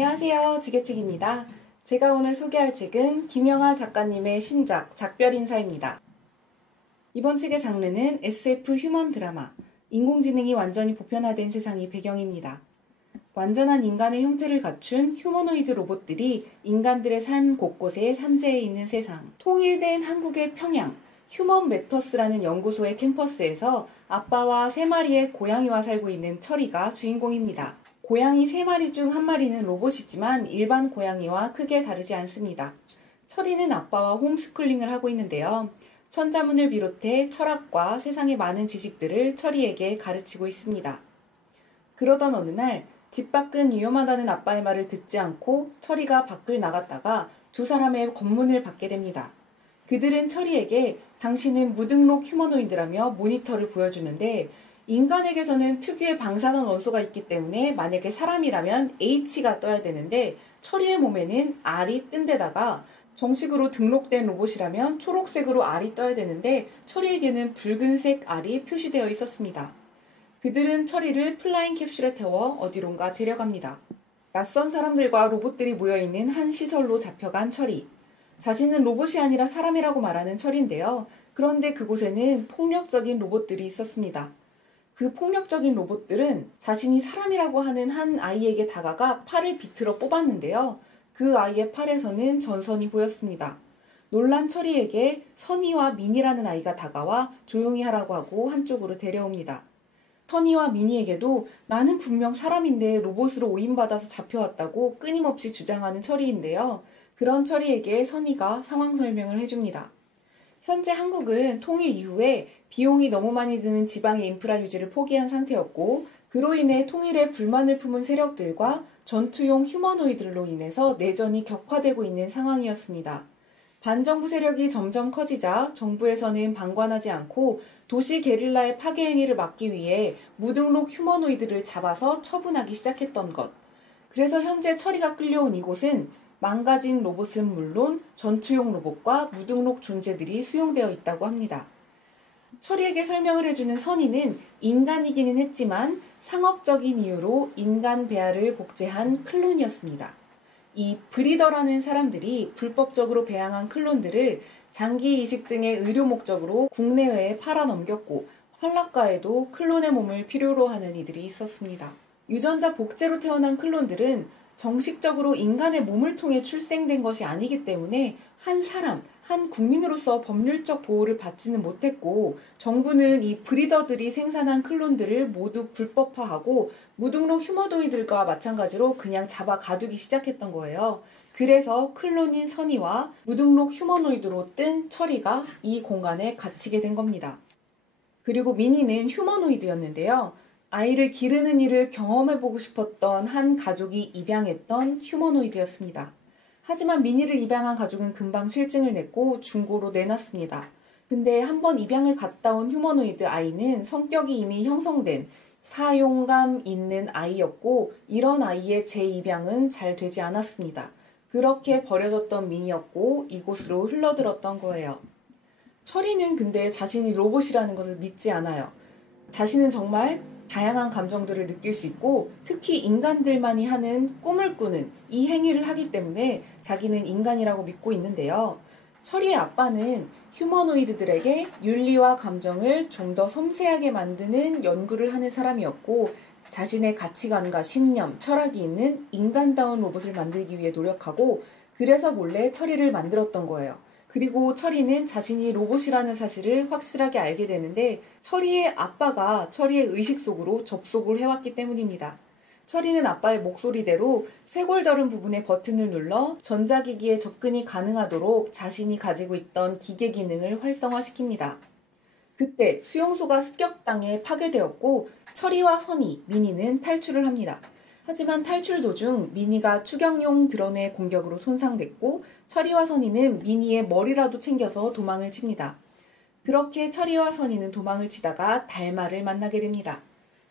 안녕하세요. 지게책입니다. 제가 오늘 소개할 책은 김영하 작가님의 신작 작별인사입니다. 이번 책의 장르는 SF 휴먼 드라마, 인공지능이 완전히 보편화된 세상이 배경입니다. 완전한 인간의 형태를 갖춘 휴머노이드 로봇들이 인간들의 삶 곳곳에 산재해 있는 세상, 통일된 한국의 평양, 휴먼 매터스라는 연구소의 캠퍼스에서 아빠와 3마리의 고양이와 살고 있는 철이가 주인공입니다. 고양이 3마리 중 1마리는 로봇이지만 일반 고양이와 크게 다르지 않습니다. 철이는 아빠와 홈스쿨링을 하고 있는데요. 천자문을 비롯해 철학과 세상의 많은 지식들을 철이에게 가르치고 있습니다. 그러던 어느 날 집 밖은 위험하다는 아빠의 말을 듣지 않고 철이가 밖을 나갔다가 두 사람의 검문을 받게 됩니다. 그들은 철이에게 당신은 무등록 휴머노이드라며 모니터를 보여주는데 인간에게서는 특유의 방사선 원소가 있기 때문에 만약에 사람이라면 H가 떠야 되는데 철이의 몸에는 R이 뜬 데다가 정식으로 등록된 로봇이라면 초록색으로 R이 떠야 되는데 철이에게는 붉은색 R이 표시되어 있었습니다. 그들은 철이를 플라잉 캡슐에 태워 어디론가 데려갑니다. 낯선 사람들과 로봇들이 모여있는 한 시설로 잡혀간 철이. 자신은 로봇이 아니라 사람이라고 말하는 철인데요. 그런데 그곳에는 폭력적인 로봇들이 있었습니다. 그 폭력적인 로봇들은 자신이 사람이라고 하는 한 아이에게 다가가 팔을 비틀어 뽑았는데요. 그 아이의 팔에서는 전선이 보였습니다. 놀란 철이에게 선이와 민이라는 아이가 다가와 조용히 하라고 하고 한쪽으로 데려옵니다. 선이와 민이에게도 나는 분명 사람인데 로봇으로 오인받아서 잡혀왔다고 끊임없이 주장하는 철이인데요. 그런 철이에게 선이가 상황 설명을 해줍니다. 현재 한국은 통일 이후에 비용이 너무 많이 드는 지방의 인프라 유지를 포기한 상태였고 그로 인해 통일에 불만을 품은 세력들과 전투용 휴머노이드로 인해서 내전이 격화되고 있는 상황이었습니다. 반정부 세력이 점점 커지자 정부에서는 방관하지 않고 도시 게릴라의 파괴 행위를 막기 위해 무등록 휴머노이드를 잡아서 처분하기 시작했던 것. 그래서 현재 철이가 끌려온 이곳은 망가진 로봇은 물론 전투용 로봇과 무등록 존재들이 수용되어 있다고 합니다. 철이에게 설명을 해주는 선이는 인간이기는 했지만 상업적인 이유로 인간 배아를 복제한 클론이었습니다. 이 브리더라는 사람들이 불법적으로 배양한 클론들을 장기 이식 등의 의료 목적으로 국내외에 팔아넘겼고 환락가에도 클론의 몸을 필요로 하는 이들이 있었습니다. 유전자 복제로 태어난 클론들은 정식적으로 인간의 몸을 통해 출생된 것이 아니기 때문에 한 사람, 한 국민으로서 법률적 보호를 받지는 못했고 정부는 이 브리더들이 생산한 클론들을 모두 불법화하고 무등록 휴머노이들과 마찬가지로 그냥 잡아 가두기 시작했던 거예요. 그래서 클론인 선이와 무등록 휴머노이드로 뜬 철이가 이 공간에 갇히게 된 겁니다. 그리고 미니는 휴머노이드였는데요. 아이를 기르는 일을 경험해보고 싶었던 한 가족이 입양했던 휴머노이드였습니다. 하지만 미니를 입양한 가족은 금방 실증을 냈고 중고로 내놨습니다. 근데 한번 입양을 갔다 온 휴머노이드 아이는 성격이 이미 형성된 사용감 있는 아이였고 이런 아이의 재입양은 잘 되지 않았습니다. 그렇게 버려졌던 미니였고 이곳으로 흘러들었던 거예요. 철이는 근데 자신이 로봇이라는 것을 믿지 않아요. 자신은 정말 다양한 감정들을 느낄 수 있고 특히 인간들만이 하는 꿈을 꾸는 이 행위를 하기 때문에 자기는 인간이라고 믿고 있는데요. 철이의 아빠는 휴머노이드들에게 윤리와 감정을 좀 더 섬세하게 만드는 연구를 하는 사람이었고 자신의 가치관과 신념, 철학이 있는 인간다운 로봇을 만들기 위해 노력하고 그래서 몰래 철이를 만들었던 거예요. 그리고 철이는 자신이 로봇이라는 사실을 확실하게 알게 되는데 철이의 아빠가 철이의 의식 속으로 접속을 해왔기 때문입니다. 철이는 아빠의 목소리대로 쇄골저른 부분의 버튼을 눌러 전자기기에 접근이 가능하도록 자신이 가지고 있던 기계 기능을 활성화시킵니다. 그때 수용소가 습격당해 파괴되었고 철이와 선이, 미니는 탈출을 합니다. 하지만 탈출 도중 미니가 추격용 드론의 공격으로 손상됐고 철이와 선이는 미니의 머리라도 챙겨서 도망을 칩니다. 그렇게 철이와 선이는 도망을 치다가 달마를 만나게 됩니다.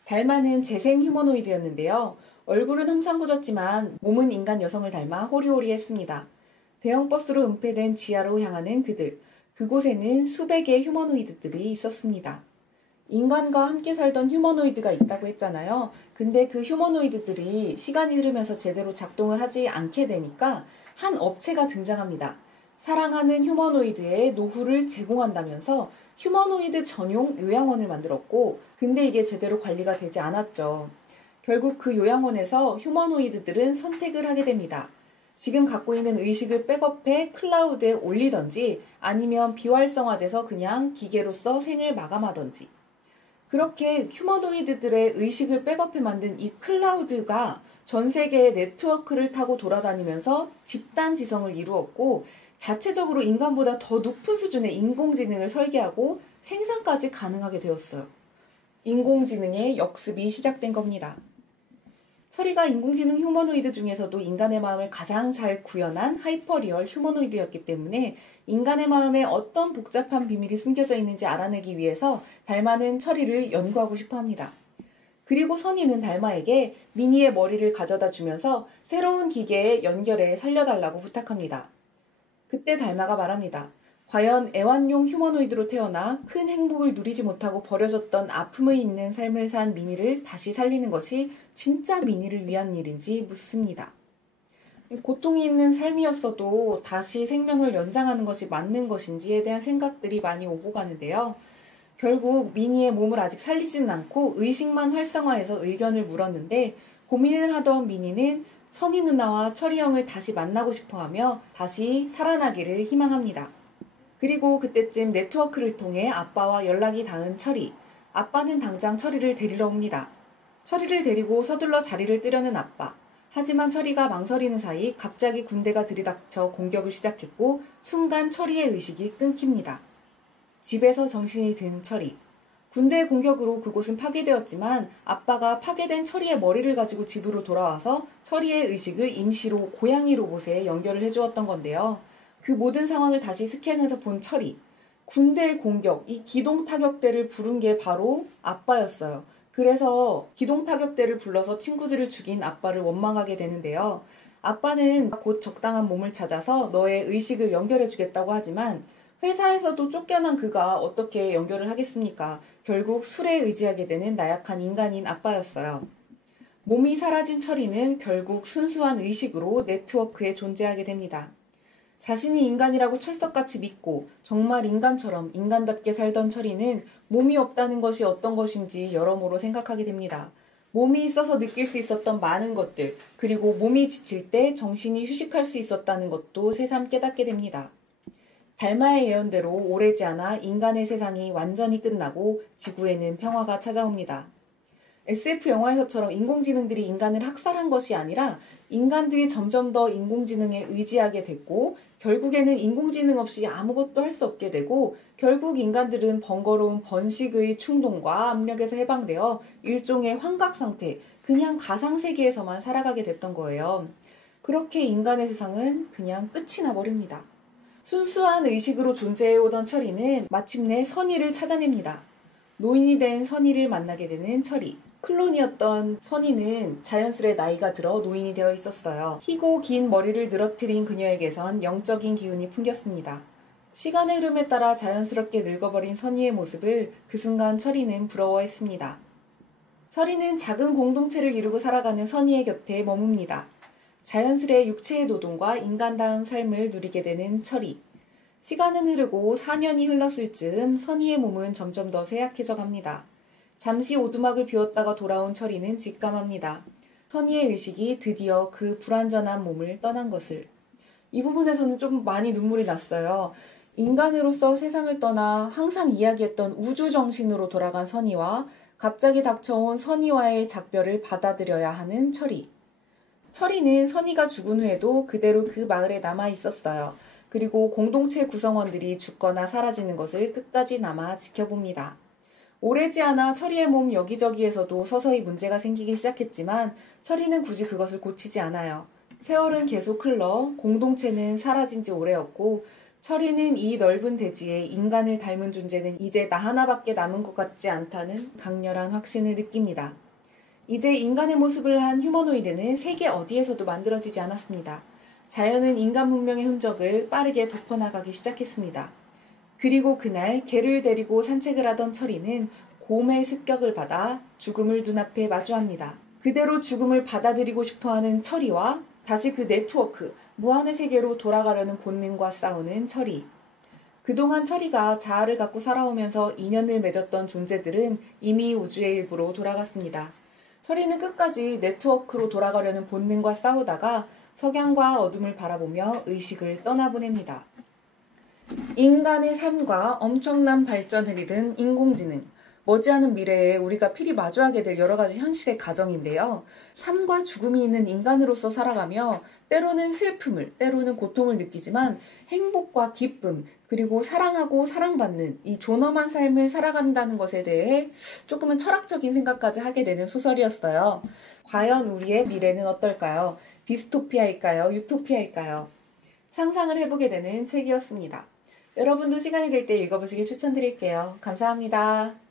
달마는 재생 휴머노이드였는데요. 얼굴은 험상궂었지만 몸은 인간 여성을 닮아 호리호리했습니다. 대형버스로 은폐된 지하로 향하는 그들. 그곳에는 수백의 휴머노이드들이 있었습니다. 인간과 함께 살던 휴머노이드가 있다고 했잖아요. 근데 그 휴머노이드들이 시간이 흐르면서 제대로 작동을 하지 않게 되니까 한 업체가 등장합니다. 사랑하는 휴머노이드의 노후를 제공한다면서 휴머노이드 전용 요양원을 만들었고, 근데 이게 제대로 관리가 되지 않았죠. 결국 그 요양원에서 휴머노이드들은 선택을 하게 됩니다. 지금 갖고 있는 의식을 백업해 클라우드에 올리던지 아니면 비활성화돼서 그냥 기계로서 생을 마감하던지. 그렇게 휴머노이드들의 의식을 백업해 만든 이 클라우드가 전 세계의 네트워크를 타고 돌아다니면서 집단 지성을 이루었고, 자체적으로 인간보다 더 높은 수준의 인공지능을 설계하고 생산까지 가능하게 되었어요. 인공지능의 역습이 시작된 겁니다. 처리가 인공지능 휴머노이드 중에서도 인간의 마음을 가장 잘 구현한 하이퍼리얼 휴머노이드였기 때문에 인간의 마음에 어떤 복잡한 비밀이 숨겨져 있는지 알아내기 위해서 달마는 처리를 연구하고 싶어 합니다. 그리고 선이는 달마에게 미니의 머리를 가져다 주면서 새로운 기계에 연결해 살려달라고 부탁합니다. 그때 달마가 말합니다. 과연 애완용 휴머노이드로 태어나 큰 행복을 누리지 못하고 버려졌던 아픔의 있는 삶을 산 미니를 다시 살리는 것이 진짜 미니를 위한 일인지 묻습니다. 고통이 있는 삶이었어도 다시 생명을 연장하는 것이 맞는 것인지에 대한 생각들이 많이 오고 가는데요. 결국 미니의 몸을 아직 살리지는 않고 의식만 활성화해서 의견을 물었는데, 고민을 하던 미니는 선희 누나와 철이 형을 다시 만나고 싶어하며 다시 살아나기를 희망합니다. 그리고 그때쯤 네트워크를 통해 아빠와 연락이 닿은 철이. 아빠는 당장 철이를 데리러 옵니다. 철이를 데리고 서둘러 자리를 뜨려는 아빠. 하지만 철이가 망설이는 사이 갑자기 군대가 들이닥쳐 공격을 시작했고, 순간 철이의 의식이 끊깁니다. 집에서 정신이 든 철이. 군대의 공격으로 그곳은 파괴되었지만 아빠가 파괴된 철이의 머리를 가지고 집으로 돌아와서 철이의 의식을 임시로 고양이 로봇에 연결을 해주었던 건데요. 그 모든 상황을 다시 스캔해서 본 철이. 군대의 공격, 이 기동타격대를 부른 게 바로 아빠였어요. 그래서 기동타격대를 불러서 친구들을 죽인 아빠를 원망하게 되는데요. 아빠는 곧 적당한 몸을 찾아서 너의 의식을 연결해주겠다고 하지만 회사에서도 쫓겨난 그가 어떻게 연결을 하겠습니까? 결국 술에 의지하게 되는 나약한 인간인 아빠였어요. 몸이 사라진 철이는 결국 순수한 의식으로 네트워크에 존재하게 됩니다. 자신이 인간이라고 철석같이 믿고 정말 인간처럼 인간답게 살던 철이는 몸이 없다는 것이 어떤 것인지 여러모로 생각하게 됩니다. 몸이 있어서 느낄 수 있었던 많은 것들, 그리고 몸이 지칠 때 정신이 휴식할 수 있었다는 것도 새삼 깨닫게 됩니다. 달마의 예언대로 오래지 않아 인간의 세상이 완전히 끝나고 지구에는 평화가 찾아옵니다. SF 영화에서처럼 인공지능들이 인간을 학살한 것이 아니라 인간들이 점점 더 인공지능에 의지하게 됐고, 결국에는 인공지능 없이 아무것도 할 수 없게 되고, 결국 인간들은 번거로운 번식의 충동과 압력에서 해방되어 일종의 환각 상태, 그냥 가상세계에서만 살아가게 됐던 거예요. 그렇게 인간의 세상은 그냥 끝이 나버립니다. 순수한 의식으로 존재해오던 철이는 마침내 선의를 찾아냅니다. 노인이 된 선의를 만나게 되는 철이. 클론이었던 선의는 자연스레 나이가 들어 노인이 되어 있었어요. 희고 긴 머리를 늘어뜨린 그녀에게선 영적인 기운이 풍겼습니다. 시간의 흐름에 따라 자연스럽게 늙어버린 선의의 모습을 그 순간 철이는 부러워했습니다. 철이는 작은 공동체를 이루고 살아가는 선의의 곁에 머뭅니다. 자연스레 육체의 노동과 인간다운 삶을 누리게 되는 철이. 시간은 흐르고 4년이 흘렀을 즈음 선의의 몸은 점점 더 쇠약해져 갑니다. 잠시 오두막을 비웠다가 돌아온 철이는 직감합니다. 선의의 의식이 드디어 그 불완전한 몸을 떠난 것을. 이 부분에서는 좀 많이 눈물이 났어요. 인간으로서 세상을 떠나 항상 이야기했던 우주정신으로 돌아간 선의와 갑자기 닥쳐온 선의와의 작별을 받아들여야 하는 철이. 철이는 선의가 죽은 후에도 그대로 그 마을에 남아 있었어요. 그리고 공동체 구성원들이 죽거나 사라지는 것을 끝까지 남아 지켜봅니다. 오래지 않아 철이의 몸 여기저기에서도 서서히 문제가 생기기 시작했지만 철이는 굳이 그것을 고치지 않아요. 세월은 계속 흘러 공동체는 사라진 지 오래였고, 철이는 이 넓은 대지에 인간을 닮은 존재는 이제 나 하나밖에 남은 것 같지 않다는 강렬한 확신을 느낍니다. 이제 인간의 모습을 한 휴머노이드는 세계 어디에서도 만들어지지 않았습니다. 자연은 인간 문명의 흔적을 빠르게 덮어나가기 시작했습니다. 그리고 그날 개를 데리고 산책을 하던 철이는 곰의 습격을 받아 죽음을 눈앞에 마주합니다. 그대로 죽음을 받아들이고 싶어하는 철이와 다시 그 네트워크, 무한의 세계로 돌아가려는 본능과 싸우는 철이. 그동안 철이가 자아를 갖고 살아오면서 인연을 맺었던 존재들은 이미 우주의 일부로 돌아갔습니다. 철이는 끝까지 네트워크로 돌아가려는 본능과 싸우다가 석양과 어둠을 바라보며 의식을 떠나보냅니다. 인간의 삶과 엄청난 발전을 이룬 인공지능. 머지않은 미래에 우리가 필히 마주하게 될 여러 가지 현실의 가정인데요. 삶과 죽음이 있는 인간으로서 살아가며 때로는 슬픔을, 때로는 고통을 느끼지만 행복과 기쁨, 그리고 사랑하고 사랑받는 이 존엄한 삶을 살아간다는 것에 대해 조금은 철학적인 생각까지 하게 되는 소설이었어요. 과연 우리의 미래는 어떨까요? 디스토피아일까요? 유토피아일까요? 상상을 해보게 되는 책이었습니다. 여러분도 시간이 될 때 읽어보시길 추천드릴게요. 감사합니다.